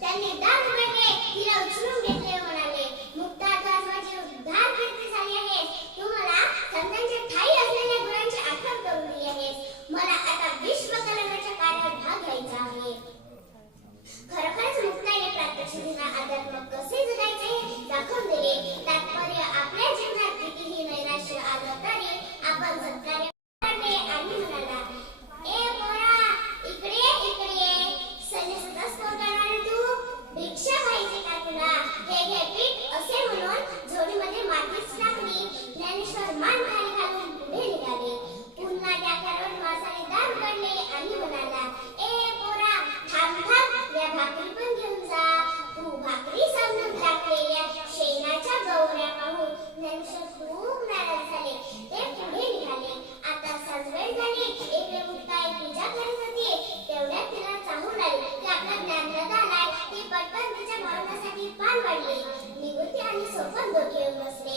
Then it पान काढले. निगुती आणि सोबत डोके बसले